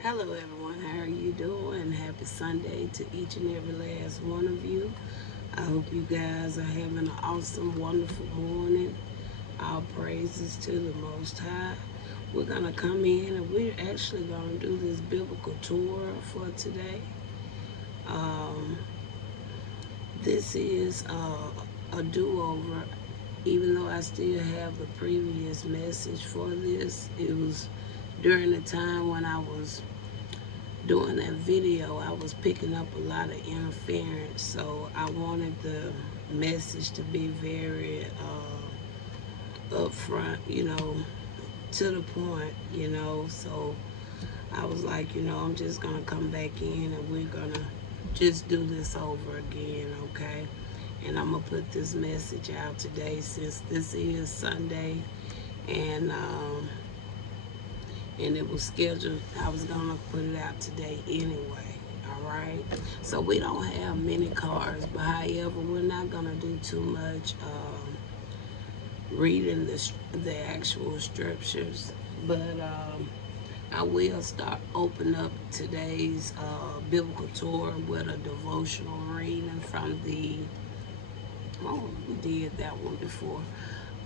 Hello, everyone. How are you doing? Happy Sunday to each and every last one of you. I hope you guys are having an awesome, wonderful morning. All praises to the Most High. We're going to come in and we're actually going to do this biblical tour for today. Um, this is a do over, even though I still have the previous message for this. It was during the time when I was doing that video, I was picking up a lot of interference, so I wanted the message to be very upfront, to the point, So I was like, I'm just gonna come back in and we're gonna just do this over again, okay? And I'm gonna put this message out today since this is Sunday, and it was scheduled. I was gonna put it out today anyway. All right. So we don't have many cars, but however, we're not gonna do too much reading the actual scriptures. But I will start open up today's biblical tour with a devotional reading from the. Oh, we did that one before.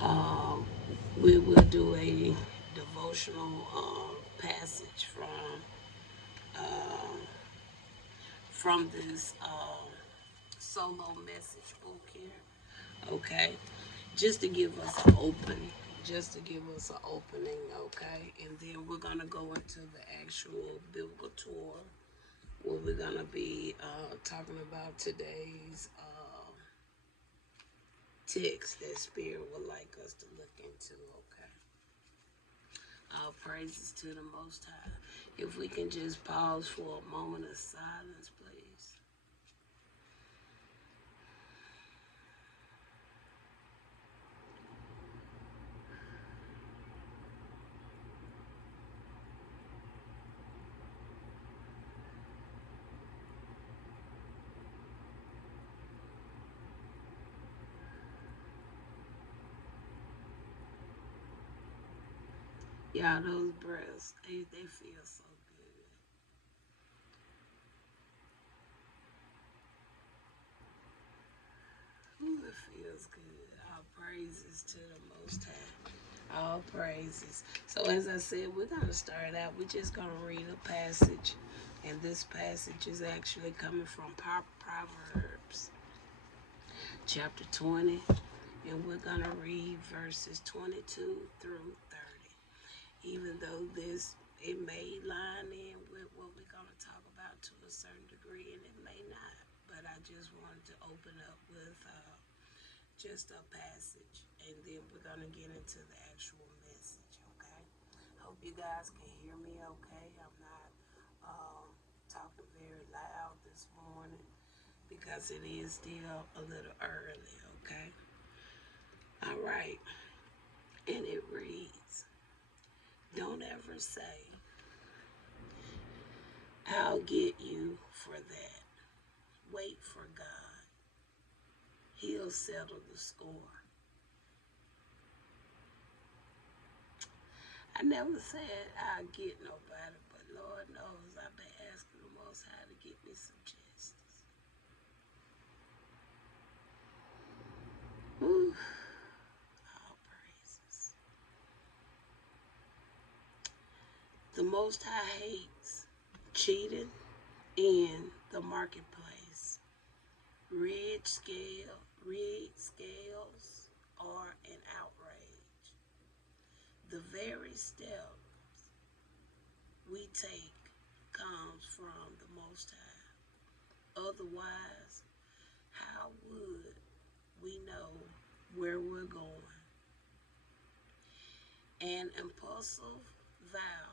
Um, we will do a devotional passage uh, from this solo message book here. Okay, just to give us an opening. Okay, and then we're gonna go into the actual biblical tour where we're gonna be talking about today's text that Spirit would like us to look into. Okay. All praises to the Most High. If we can just pause for a moment of silence, please. Y'all, those breaths, they feel so good. Ooh, it feels good. All praises to the Most High. All praises. So, as I said, we're going to start out. We're just going to read a passage. And this passage is actually coming from Proverbs chapter 20. And we're going to read verses 22 through 30. Even though it may line in with what we're going to talk about to a certain degree, and it may not. But I just wanted to open up with just a passage, and then we're going to get into the actual message, okay? Hope you guys can hear me okay. I'm not talking very loud this morning because it is still a little early, okay? All right. And it reads, don't ever say, I'll get you for that. Wait for God. He'll settle the score. I never said I'll get nobody, but Lord knows I've been asking the Most High to get me some justice. Ooh, all praises. The Most High hates cheating in the marketplace. Rigged scales are an outrage. The very step we take comes from the Most High. Otherwise, how would we know where we're going? An impulsive vow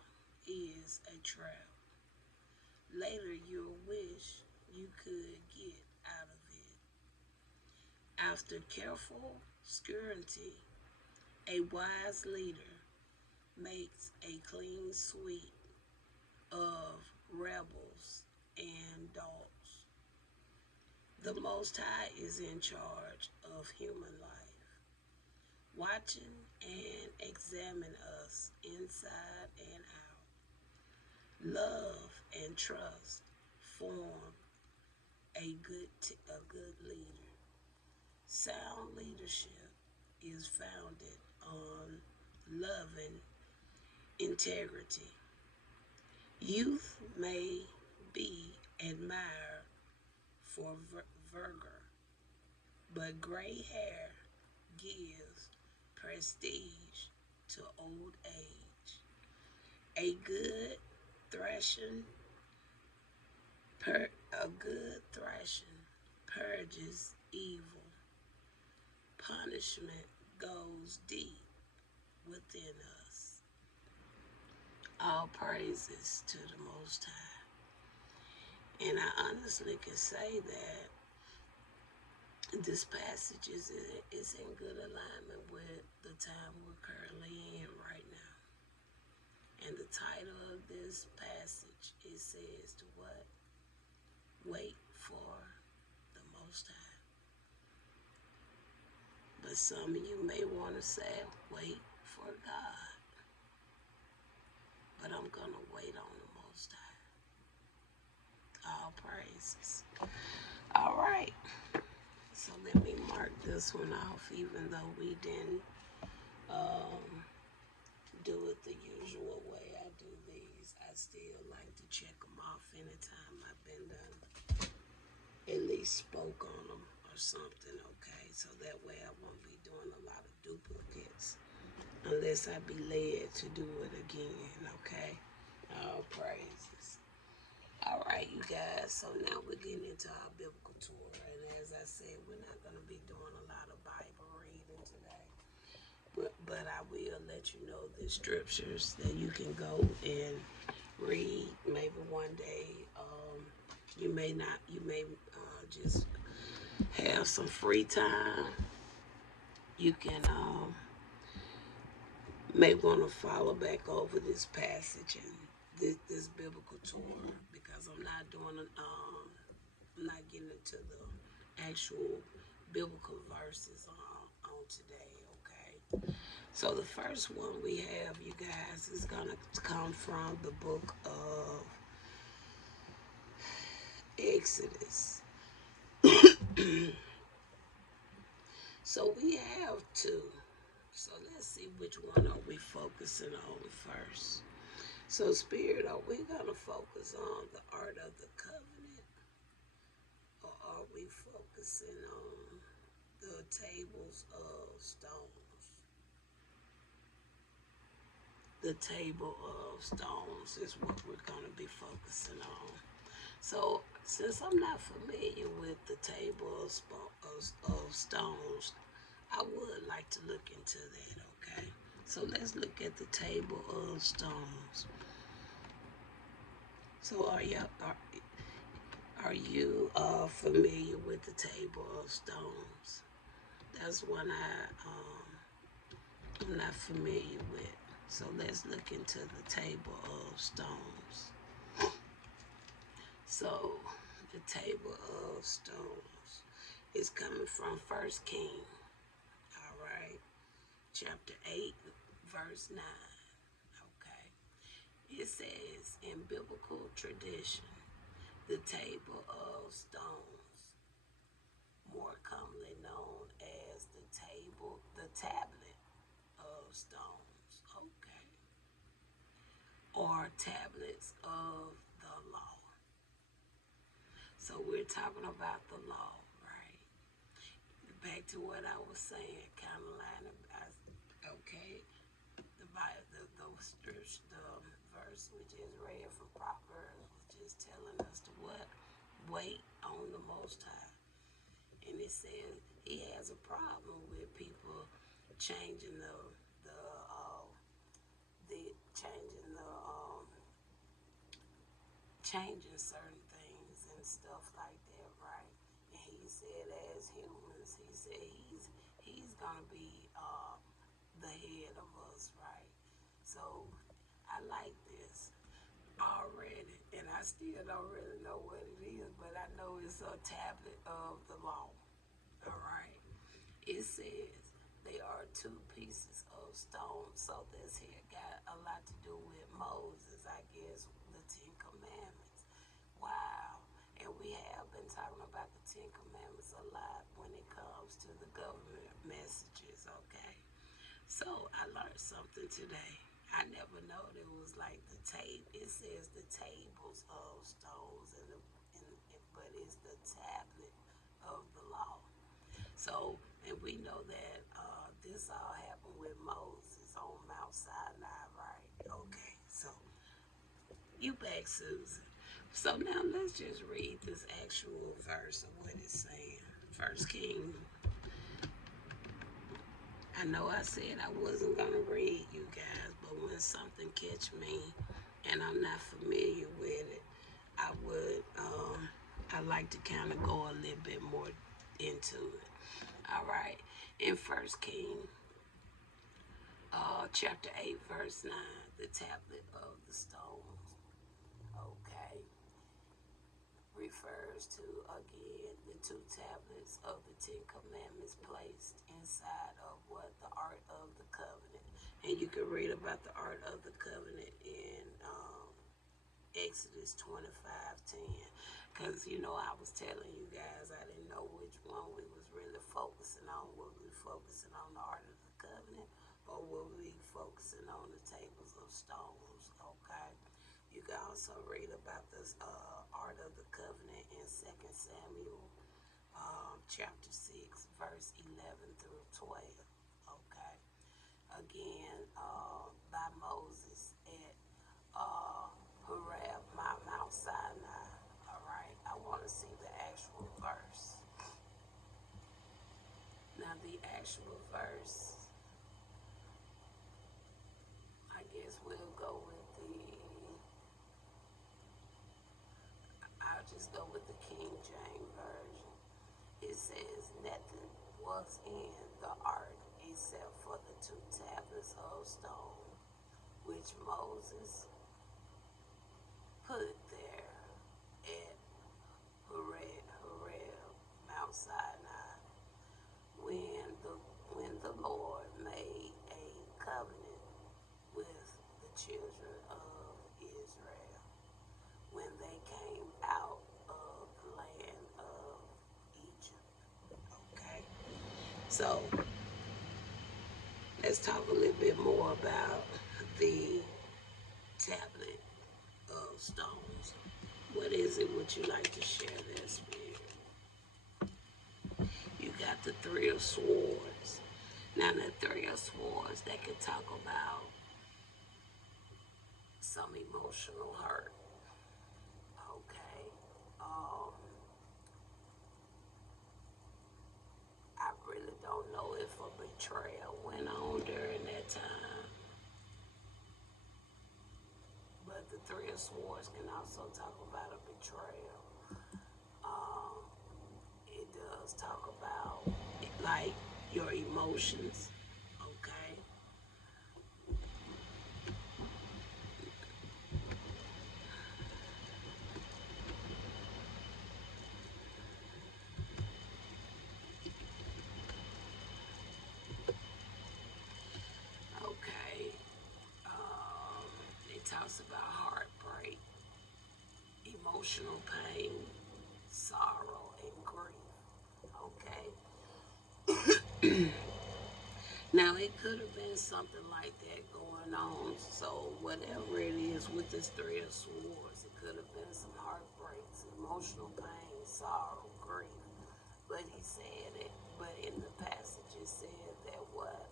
is a trap. Later, you'll wish you could get out of it. After careful scrutiny, a wise leader makes a clean sweep of rebels and dogs. The Most High is in charge of human life, watching and examining us inside and out. Love trust form a good leader. Sound leadership is founded on loving integrity. Youth may be admired for vigor, but gray hair gives prestige to old age. A good thrashing, a good thrashing purges evil. Punishment goes deep within us. All praises to the Most High. And I honestly can say that this passage is in good alignment with the time we're currently in right now. And the title of this passage, it says to what? Wait for the Most High. But some of you may want to say, wait for God. But I'm going to wait on the Most High. All praises. All right. So let me mark this one off, even though we didn't do it the usual way I do these. I still like to check them off anytime I've been done, at least spoke on them or something, okay? So that way I won't be doing a lot of duplicates unless I be led to do it again, okay? All praises. All right, you guys, so now we're getting into our biblical tour. And as I said, we're not going to be doing a lot of Bible reading today. But I will let you know the scriptures that you can go and read. Maybe one day, you may not, you may just have some free time. You can may want to follow back over this passage and this biblical tour, because I'm not doing I'm not getting into the actual biblical verses on today, okay? So the first one we have, you guys, is going to come from the book of Exodus. So we have two. So let's see which one are we focusing on first. So Spirit, are we going to focus on the Art of the Covenant? Or are we focusing on the tables of stones? The table of stones is what we're going to be focusing on. So since I'm not familiar with the table of stones, I would like to look into that, okay? So let's look at the table of stones. So are you familiar with the table of stones? That's one I'm not familiar with. So let's look into the table of stones. So the table of stones is coming from 1 King, all right, chapter 8, verse 9, okay. It says, in biblical tradition, the table of stones, more commonly known as the tablet of stones, okay, or tablets of the law. So we're talking about the law, right? Back to what I was saying, kind of lining, okay. The scripture, the verse which is read from Proverbs, was just telling us to what? Wait on the Most High. And it says he has a problem with people changing changing certain things and stuff like that, right? And he said, as humans, he said he's gonna be the head of us, right? So I like this already, and I still don't really know what it is, but I know it's a tablet of the law. All right. It says they are two pieces of stone. So this here got a lot to do with Moses, I guess, the Ten Commandments. Ten Commandments a lot when it comes to the government messages, okay? So I learned something today. I never know it was like the tape. It says the tables of stones, but it's the tablet of the law. So, and we know that this all happened with Moses on Mount Sinai, right? Okay, so you back, Susan. So now let's just read this actual verse of what it's saying. First King. I know I said I wasn't gonna read, you guys, but when something catch me and I'm not familiar with it, I would I like to kind of go a little bit more into it. All right, in First King, chapter 8, verse 9, the tablet of the stones. Okay, refers to again the two tablets of the Ten Commandments placed inside of what the Ark of the Covenant, and you can read about the Ark of the Covenant in Exodus 25:10. Because you know I was telling you guys I didn't know which one we was really focusing on. Were we focusing on the Ark of the Covenant, or were we focusing on the tables of stones? Okay. You can also read about this Art of the Covenant in 2 Samuel chapter 6, verse 11 through 12. Okay. Again, by Moses at Horeb, Mount Sinai. All right. I want to see the actual verse. Now, the actual verse, I guess we'll go with I'll just go with the King James Version. It says, nothing was in the ark except for the two tablets of stone, which Moses put there at Horeb, Mount Sinai, when the Lord made a covenant with the children of Israel when they came out of the land of Egypt. Okay, so let's talk a little bit more about the tablet of stones. What is it? Would you like to share that, Spirit? You got the three of swords. Now, the three of swords, that could talk about some emotional hurt. Okay. I really don't know if a betrayal went on during that time. But the three of swords can also talk about a betrayal. It does talk about like your emotions. Okay. Okay. It talks about heartbreak, emotional pain, sorrow, and grief. Okay. Now, it could have been something like that going on. So, whatever it is with this three of swords, it could have been some heartbreaks, emotional pain, sorrow, grief. But he said it, but in the passage, it said that what?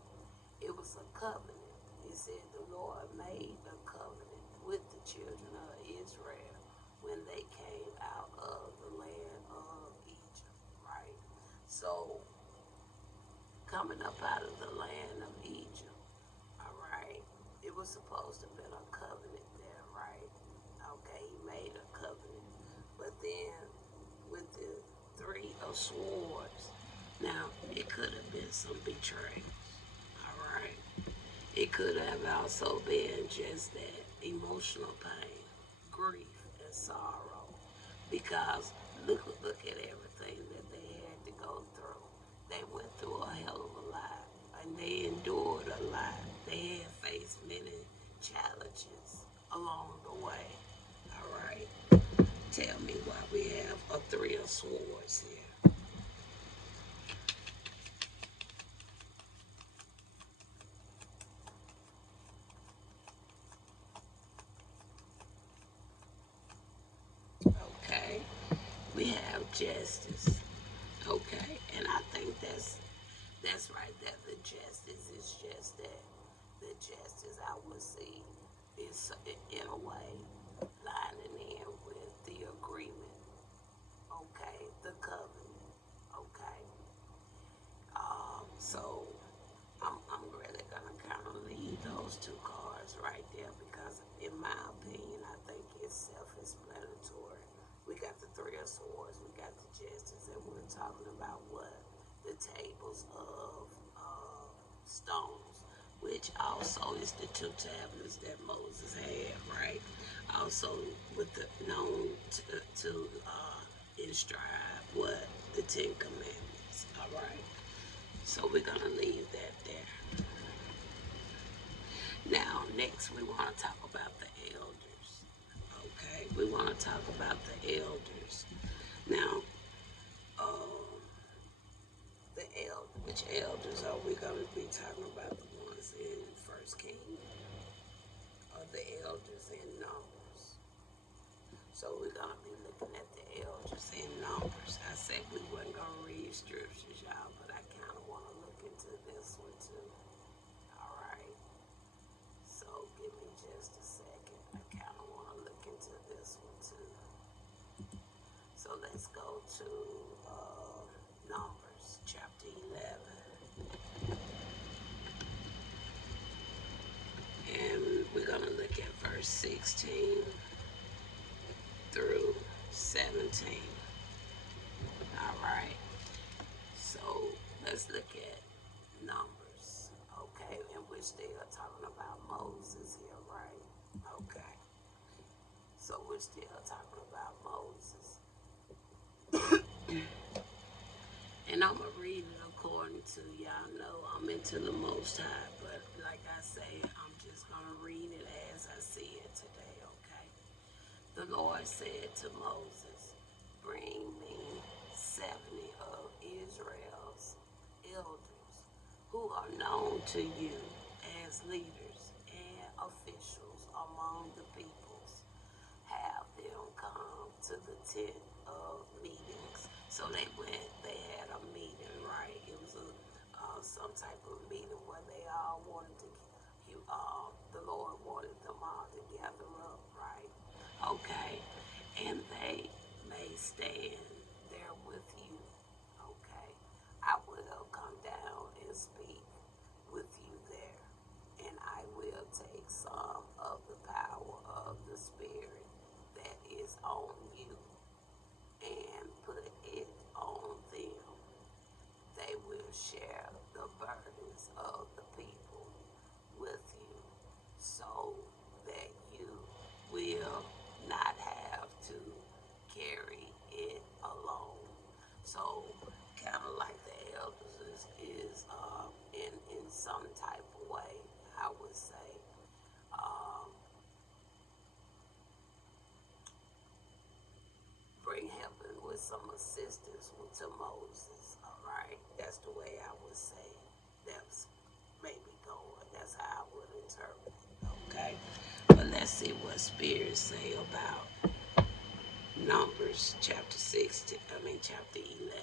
It was a covenant. It said the Lord made a covenant with the children of Israel when they came out of the land of Egypt, right? So, coming up out of the land of Egypt, all right, it was supposed to have been a covenant there, right? Okay, he made a covenant. But then with the three of swords, now it could have been some betrayal, all right? It could have also been just that emotional pain, grief, and sorrow. Because look at everything that they had to go through. They went through a hell of a lot, and they endured a lot. They had faced many challenges along the way. All right. Tell me why we have a three of swords here. justice. Okay, and I think that's right. That the justice is just that. The justice I would see is in a way lining in with the agreement. Okay, the covenant. Okay, so I'm really gonna kind of leave those two cards right there because, in my opinion, I think it's self-explanatory. We got the Three of Swords, we got the Justice, and we're talking about what the tables of stones, which also is the two tablets that Moses had, right? Also, with the known to inscribe what the Ten Commandments. All right. So we're gonna leave that there. Now, next we want to talk about the elders. Okay, we want to talk about the elders. Now, um, which elders are we going to be talking about? The ones in First King, or the elders in Numbers? So we're going to be looking at the elders in Numbers. I said we weren't going to read scriptures, y'all, but I kind of want to look into this one too. All right. So give me just a second. I kind of want to look into this one too. So let's go to Numbers chapter 11. And we're going to look at verse 16 through 17. All right. So let's look at Numbers. Okay. And we're still talking about Moses here, right? Okay. So we're still talking about Moses. And I'm going to read it according to, y'all know I'm into the Most High, but like I say, I'm just going to read it as I see it today, okay? The Lord said to Moses, bring me 70 of Israel's elders who are known to you as leaders and officials among the peoples. Have them come to the tent of meetings. So they had a meeting, right? It was some type of meeting where they all wanted to, the Lord wanted them all to gather up, right? Okay. And they may stand there with you, okay? I will come down and speak with you there, and I will take some of the power of the Spirit that is on you and put it on them. They will share the burdens of the people with you so that you will not have to carry it alone. So kind of like the elders is in some type of way, I would say, bring helping with some assistance to Moses. All right, that's the way I would say that's maybe going. That's how I would interpret it. Okay, but let's see what spirits say about Numbers chapter 16. Chapter 11.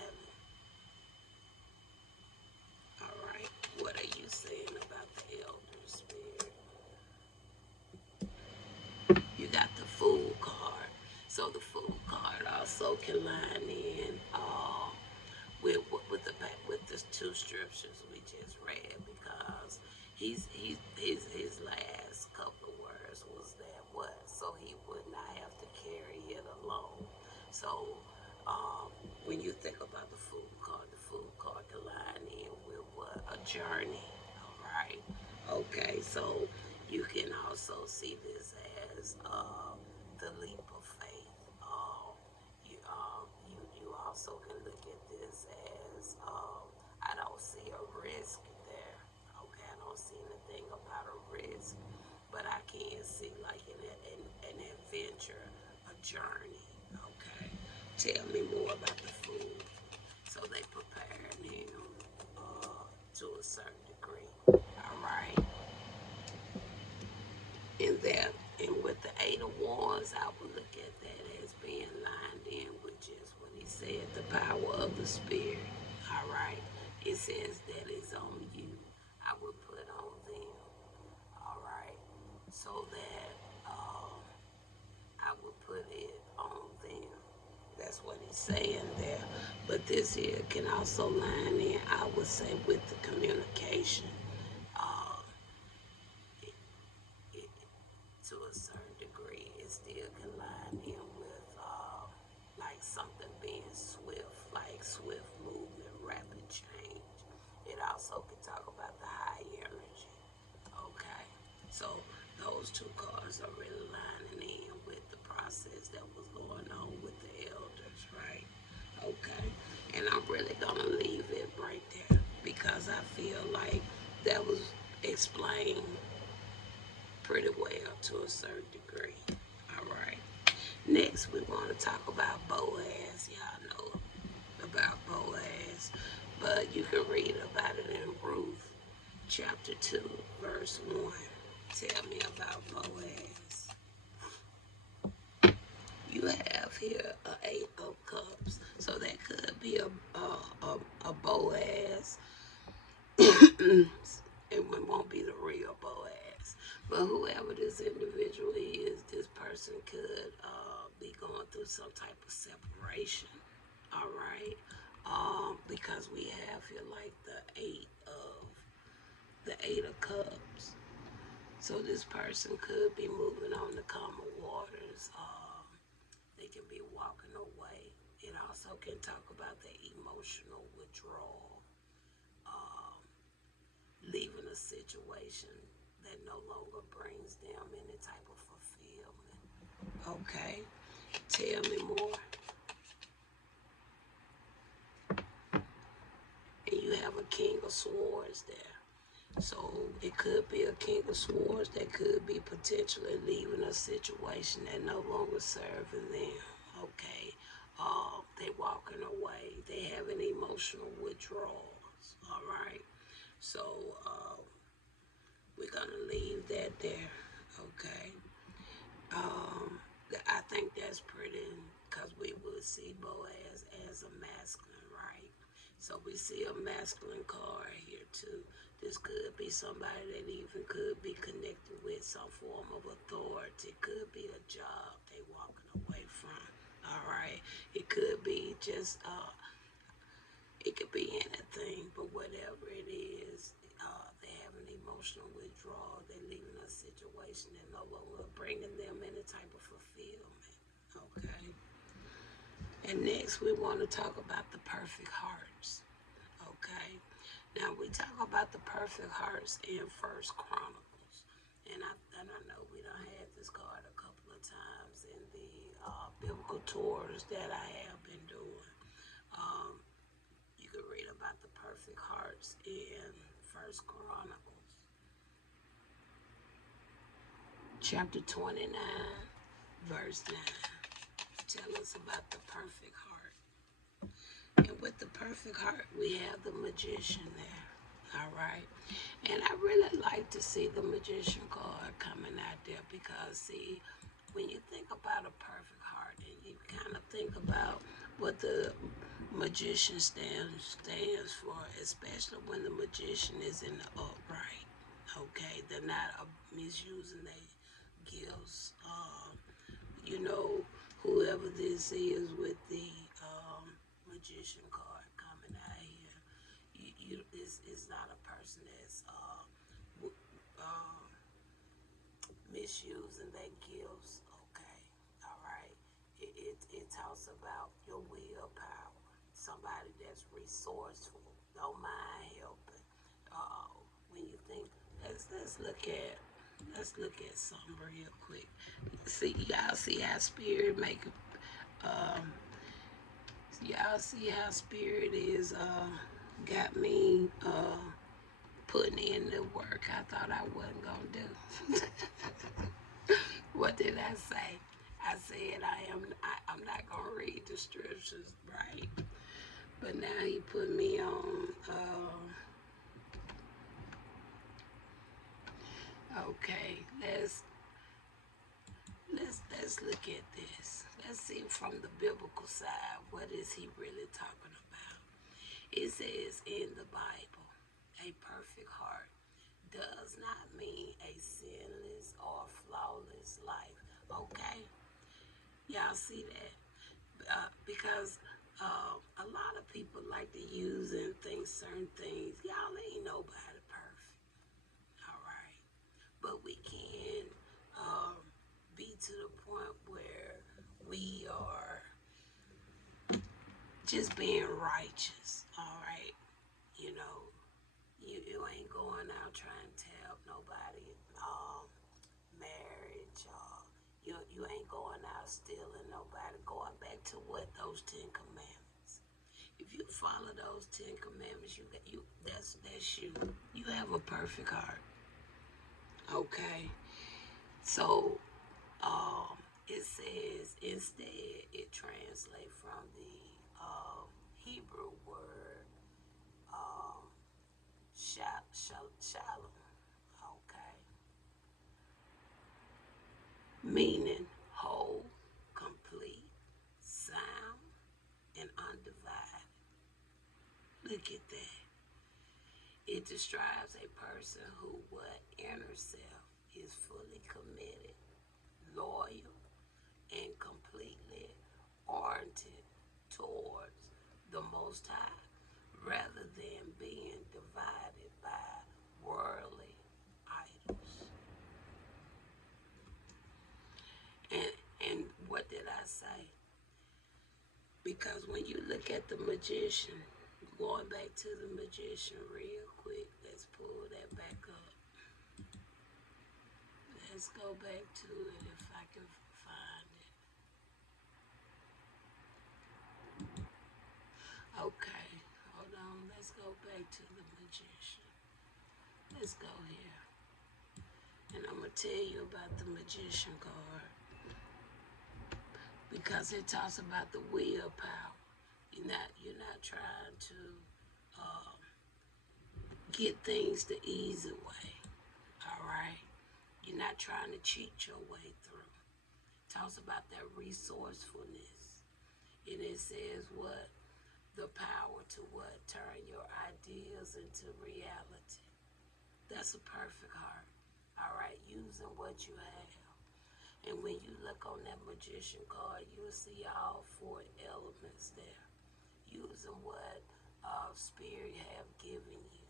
All right, what are you saying about the elder spirit? You got the Fool card. So the Fool card also can line in with the two scriptures we just read, because his last couple of words was that what, so he would not have to carry it alone. So when you think about the Fool card can line in with what, a journey. All right. Okay. So you can also see this as the leap of faith. You also can look at this as I don't see a risk there. Okay, I don't see anything about a risk, but I can see like an adventure, a journey. Okay, tell me more about the Fool. So they prepared him to a certain degree. All right. And with the Eight of Wands, I would look at that as being lined in with just when he said power of the Spirit. All right. It says that it's on you. I will put on them. All right. So that I will put it on them. That's what he's saying there. But this here can also line in, I would say, with the communication. Uh, it, it, to a certain degree, it still can line in with like something being swift, like swift movement, rapid change. It also can talk about the high energy. Okay, so those two cards are really lining in with the process that was going on with the elders, right? Okay, and I'm really gonna leave it right there because I feel like that was explained pretty well to a certain degree. All right. Next, we want to talk about Boaz. Y'all know about Boaz, but you can read about it in Ruth chapter 2, verse 1. Tell me about Boaz. You have here a 8 of cups, so that could be a Boaz. And it won't be the real Boaz. But whoever this individual is, this person could be going through some type of separation. All right, because we have here like the 8 of cups. So this person could be moving on to calmer waters. They can be walking away. It also can talk about the emotional withdrawal, um, leaving a situation that no longer brings them any type of fulfillment. Okay, tell me more. And you have a King of Swords there. So it could be a King of Swords that could be potentially leaving a situation that no longer serving them. Okay, they walking away. They having emotional withdrawals. All right. So we're gonna leave that there. Okay. Um, I think that's pretty because we would see Boaz as a masculine, right? So we see a masculine card here too. This could be somebody that even could be connected with some form of authority. It could be a job they walking away from. All right. It could be just it could be anything, but whatever it is, they have an emotional withdrawal. They're leaving a situation that no longer bringing them any type of fulfillment. Okay. And next, we want to talk about the perfect hearts. Okay. Now we talk about the perfect hearts in First Chronicles, and I know we done had this card a couple of times in the biblical tours that I have been doing. Um, you can read about the perfect hearts in First Chronicles, chapter 29, verse 9. Tell us about the perfect heart. And with the perfect heart, we have the magician there. All right. And I really like to see the magician card coming out there because, see, when you think about a perfect heart and you kind of think about what the magician stands for, especially when the magician is in the upright. Okay, they're not misusing their gifts. You know, whoever this is with the magician card coming out here, it's not a person that's misusing their gifts. Okay, all right. It talks about your willpower. Somebody that's resourceful, don't mind helping. When you think, let's look at something real quick. See, y'all see how spirit make um y'all see how spirit is got me putting in the work I thought I wasn't gonna do. What did I say? I said I'm not gonna read the scriptures, right? But now he put me on okay, Let's look at this. Let's see from the biblical side, what is he really talking about? It says in the Bible, a perfect heart does not mean a sinless or flawless life. Okay, y'all see that? Because a lot of people like to use and think certain things. Y'all ain't nobody perfect, all right? But we can um, be to the point where we are just being righteous, all right? You know, you ain't going out trying to help nobody marriage. You ain't going out stealing nobody. Going back to what those 10 Commandments. If you follow those 10 Commandments, that's you. You have a perfect heart. Okay. So it says instead it translates from the Hebrew word um, shalom. Okay. Meaning whole, complete, sound, and undivided. Look at that. It describes a person who, what inner self, is fully committed, loyal, and completely oriented towards the Most High, rather than being divided by worldly idols. And what did I say? Because when you look at the magician, going back to the magician real quick, let's pull that back up. Let's go back to it if I can find it. Okay, hold on. Let's go back to the magician. Let's go here. And I'm going to tell you about the magician card because it talks about the willpower. You're not trying to get things the easy way. All right? You're not trying to cheat your way through. It talks about that resourcefulness. And it says what? The power to what? Turn your ideas into reality. That's a perfect heart. All right? Using what you have. And when you look on that magician card, you'll see all 4 elements there. Using what Spirit have given you.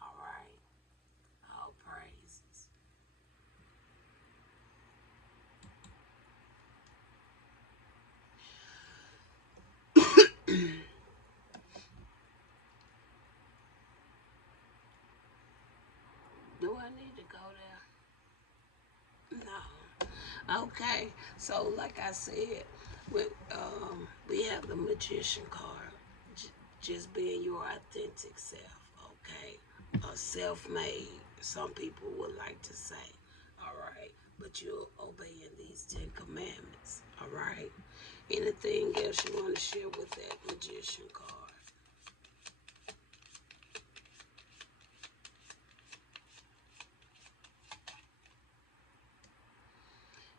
All right? All praises. Do I need to go there? No. Okay. So, like I said, we have the magician card. Just being your authentic self. Okay. Self-made. Some people would like to say. All right. But you're obeying these 10 Commandments. All right. Anything else you want to share with that magician card?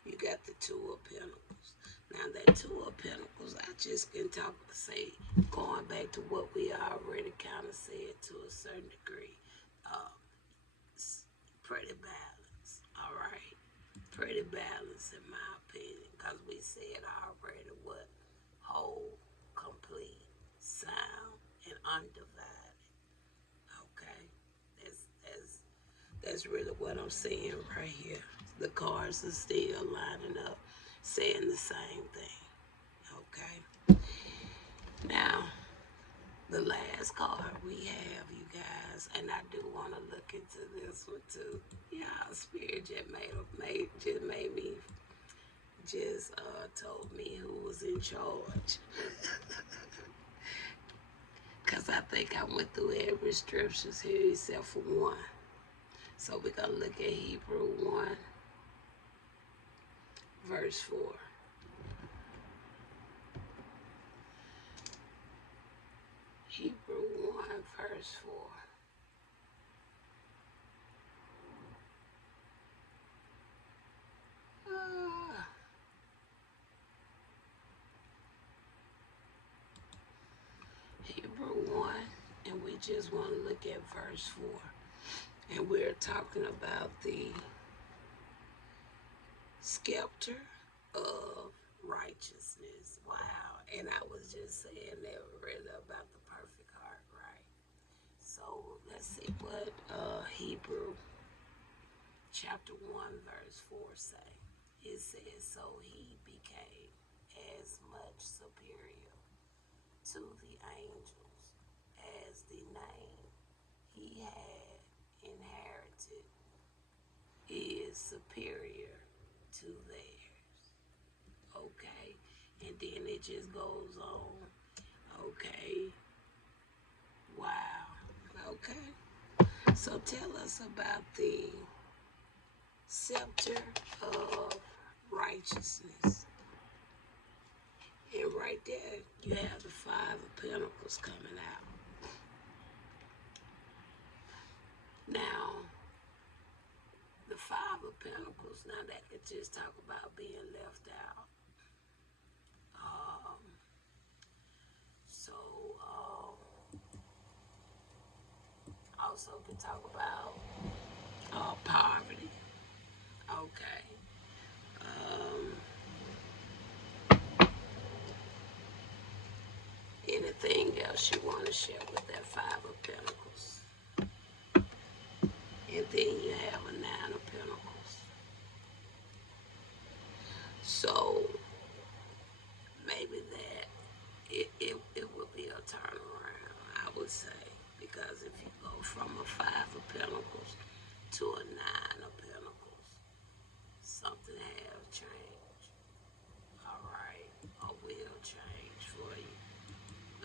You got the 2 of Pentacles. Now that 2 of Pentacles, I just can say, going back to what we already kind of said to a certain degree, pretty balanced, all right? Pretty balanced in my opinion, because we said already what? Whole, complete, sound, and undivided, okay? That's really what I'm saying right here. The cards are still lining up, saying the same thing. Okay. Now, the last card we have, you guys, and I do want to look into this one too. Yeah, Spirit just made me told me who was in charge. Cause I think I went through every scriptures here except for one. So we're gonna look at Hebrew 1, verse 4. Hebrew 1, verse 4. just want to look at verse 4. And we're talking about the scepter of righteousness. Wow. And I was just saying that really about the perfect heart, right? So let's see what Hebrew chapter 1 verse 4 say. It says, so he became as much superior to the angels as the name he had inherited is superior to theirs. Okay, and then it just goes on. Okay, wow. Okay, so tell us about the scepter of righteousness. And right there, you have the 5 of Pentacles coming out. Now, the 5 of Pentacles, now that could just talk about being left out. So, also could talk about poverty. Okay. Anything else you want to share with that 5 of Pentacles? And then you have a 9 of Pentacles. So maybe that it would be a turnaround, I would say. Because if you go from a 5 of Pentacles to a 9 of Pentacles, something has changed. All right, or will change for you.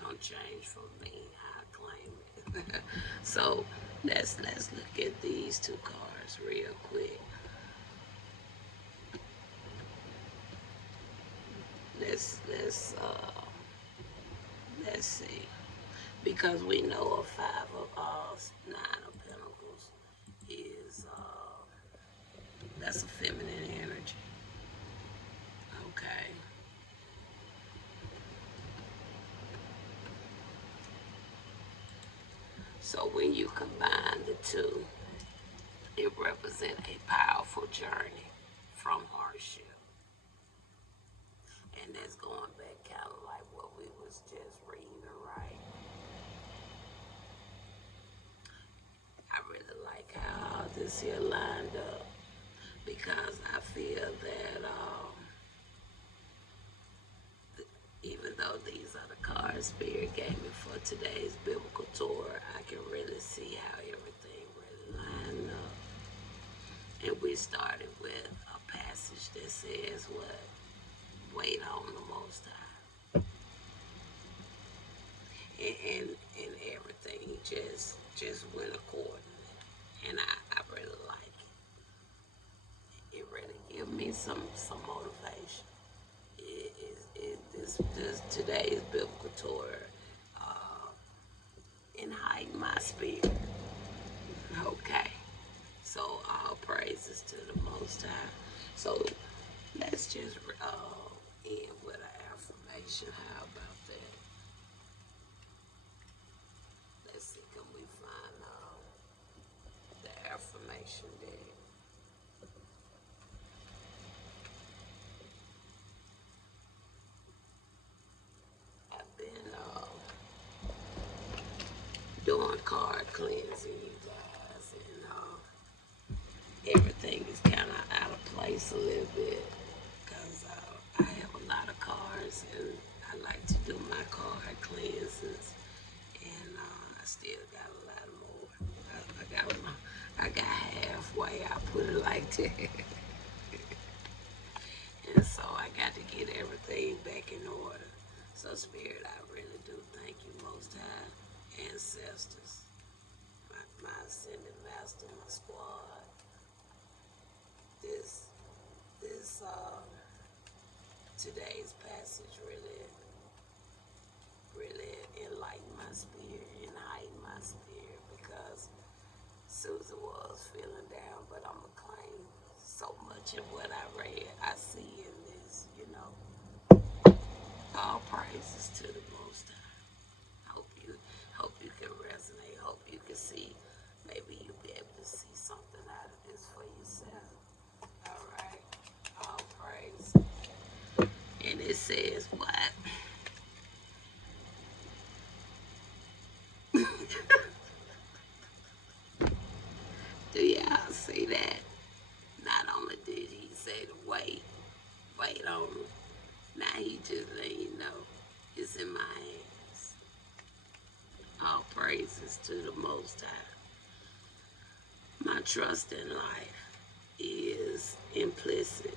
Don't change for me. I claim it. So let's look at these 2 cards real quick. Let's see, because we know a 5 of 9 of Pentacles is that's a feminine energy. Okay. So when you combine the 2, it represents a powerful journey from hardship. And that's going back kind of like what we was just reading, right? I really like how this here lined up, because I feel that even though these are the cards Spirit gave me for today's biblical tour, I can really see how everything really lined up. And we started with a passage that says what? Wait on the Most High. And everything just went accordingly. And I really like it. It really gave me some motivation. This today's biblical tour enlightened my spirit. Okay. So all praises to the Most High. So let's just end with an affirmation. How about that? Let's see, can we find the affirmation there? I've been doing card cleansing, you guys, and everything is kind of out of place a little bit, because I have a lot of cards, and I like to do my card cleanses, and I still got a lot more. I got halfway. I put it like that. And so I got to get everything back in order. So Spirit, I really do thank you, Most High, ancestors, my ascended master, my squad. This today's passage really enlightened my spirit and heightened my spirit, because Susan was feeling down, but I'm going to claim so much of what I read, I see in this, all praises to the Most High. Hope you can resonate guess what? Do y'all see that? Not only did he say to wait on him, now he just let you know it's in my hands. All praises to the Most High. My trust in life is implicit.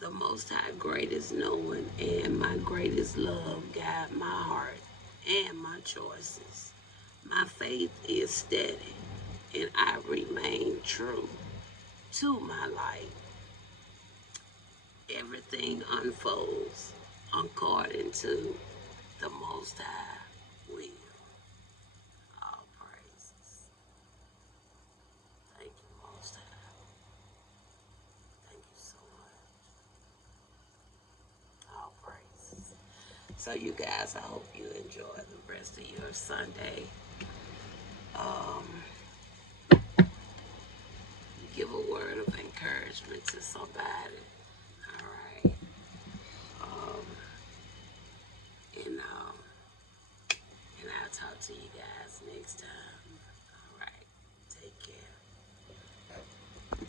The Most High greatest knowing and my greatest love guide my heart and my choices. My faith is steady and I remain true to my life. Everything unfolds according to the Most High will. All praises. Thank you, Most High. Thank you so much. All praises. So you guys, I hope you enjoy the rest of your Sunday.